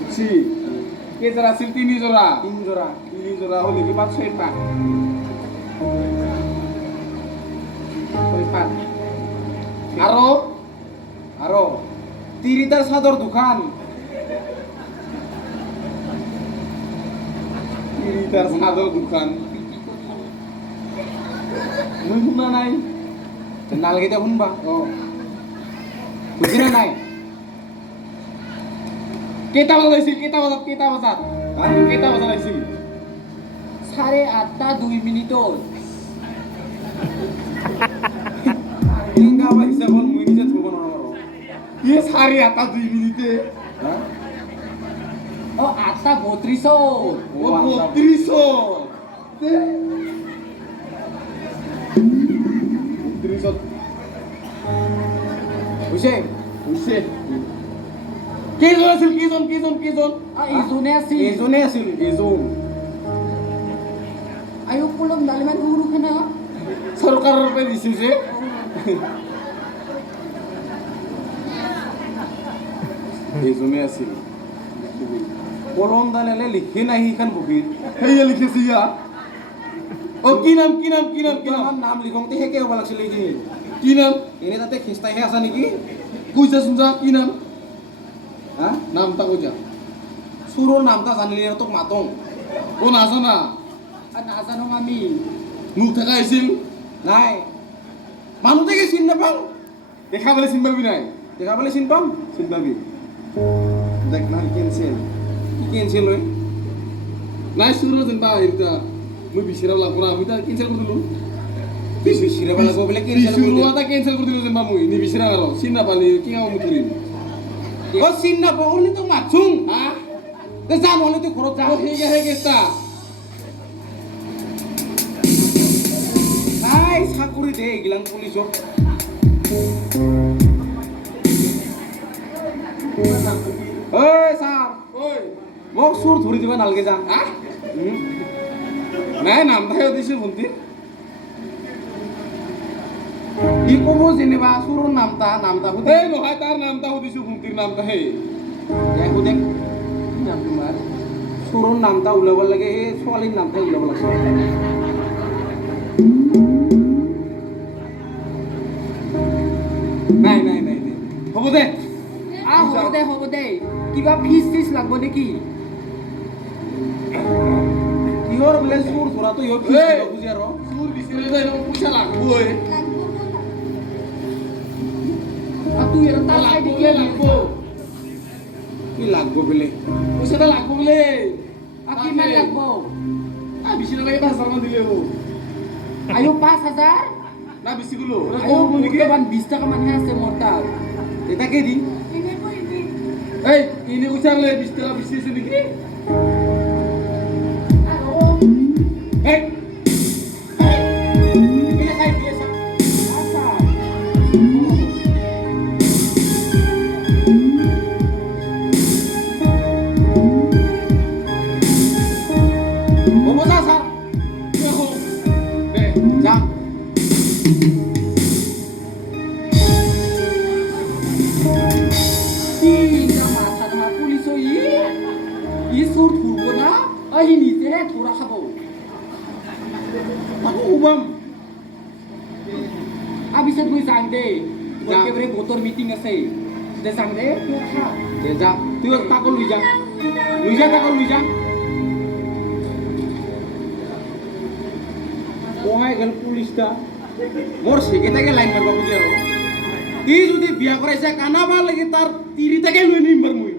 বুঝছি। কে জোড়া আছিল? তিনি জোড়া তিন জোড়া তিনি জোড়া হলে কি পাঁচশো এটা আরও? আরও। তিরিটার সাদর দোকান তিরিটার সাদর দোকান মুই শুনা নাই? নালগেতে শুনবা? অ বুজি না নাই? কেইটা বজাত আহিছিল কেইটা বজাত কেইটা বজাত? হা? কেইটা বজাত আহিছিল সাড়ে আটটা দুই মিনিটত হিচাপত মুই নিজে নোৱাৰো। চাৰি আঠটা দুই মিনিটে। হা? ও আটটা বত্রিশত ও বত্ৰিশ বত্ৰিশত হৈছে? হৈছে। কেইজন আছিল কেইজন কেইজন কেইজন ইজনে আছিল। এজনে আছিল এজন আয়ো পলম দালিমান উৰু খানা চৰকাৰৰ পৰা দিছিল যে। এজনে আছিল। কলম দানেলে লিখি নাই সিখান বহি সেয়ে লিখিছে ইয়া। অ কি নাম কি নাম কি নাম কি নাম? নাম লিখোতে সেকে হ'ব লাগিছিল এইখিনি। কি নাম? এনে তাতে খিস্তাইহে আছা নেকি? কৈছাচোন যা কি নাম? হা নামটা কৈ যা চোৰৰ নামটা জানিলে তোক মাতোঁ। অ নাজানা? আর নাজানো আমি মুখ থাকা আহিছিল। নাই। মানুহ দেখি চিনি নাপাওঁ। দেখা পালে চিনি পাবি নাই? দেখা পালে চিনি পাম। চিনি পাবি। দেখ নাই কেনচেল কি কেনচেল হয়। নাই চুৰ যেনিবা হেৰিটা। মই বিচাৰিব লাগিব না আমি তাক কেনচেল কৰি দিলোঁ। বিচিৰাব লাগিব বোলে cancel কৰি দিল। এটা কেনচেল কৰি দিলোঁ যেনিবা মই। নিবিচাৰা আৰু। চিনি নাপালি কি কাম মই কৰিম ও চিন নাপাওঁ উনি তো মাতছুং হা? তে যা নহ'লে তুই ঘৰত যা সেইকে সেই কেঁচা নাই চাকৰি দে এইগিলান পুলিচক ঐ ছাৰ ঐ মোক চোৰ ধৰি দিব নালাগে যা। হা নাই নামটাহে দিছোঁ ভণ্টি কি ক'ব যেনিবা চোৰৰ নামটা নামটা সুধে এই নহয় তাৰ নামটা সুধিছোঁ ভণ্টিৰ নামটা সেই দে সুধে। কি নাম তোমাৰ? চোৰৰ নামটা ওলাব লাগে এই ছোৱালীৰ নামটা ওলাব লাগে। নাই নাই নাই নাই। হ'ব দে। আহ হ'ব দে হ'ব দে। কিবা ফিজ চিজ লাগব নেকি? কিহৰ বোলে চোৰ ধৰাটো ইহঁত! বুজি আৰু। চোৰ বিচাৰি যায় ন পইচা লাগবই। আৰু তুই আৰু তাৰ লাগব চাই বোলে লাগব কি লাগব বোলে পইচা এটা লাগব বোলে আৰু কিমান লাগব আ বেছি নালাগে পাঁচ হাজাৰ মান দিলে হ'ব আয়ো পাঁচ হাজাৰ না বেছি গলো আয়ো বৰ্তমান বিছ টকা মানহে আছে মোৰ তাত এটাকে দি এই এনে পইচা বোলে বিশ টকা বেছি আছে নেকি এই এই যা তিনটা মাথা ধৰা পুলিচ ই ই চোৰ ধৰব না আহি নিজেহে ধৰা খাব আবিছত মই যাম দেই যা। একেবাৰে ভোটৰ মিটিং আছে দে যাম দে দে যা তুই তাকো লৈ যা লৈ যা তাকো লৈ যা কহাই গেল পুলিচটা মোৰ চেকেটাকে লাইন মাৰিব খুজি আৰু। কি যদি বিয়া করাইছে কানাবা লাগি তাৰ তিৰিটাকে লৈ নিম বাৰু মই।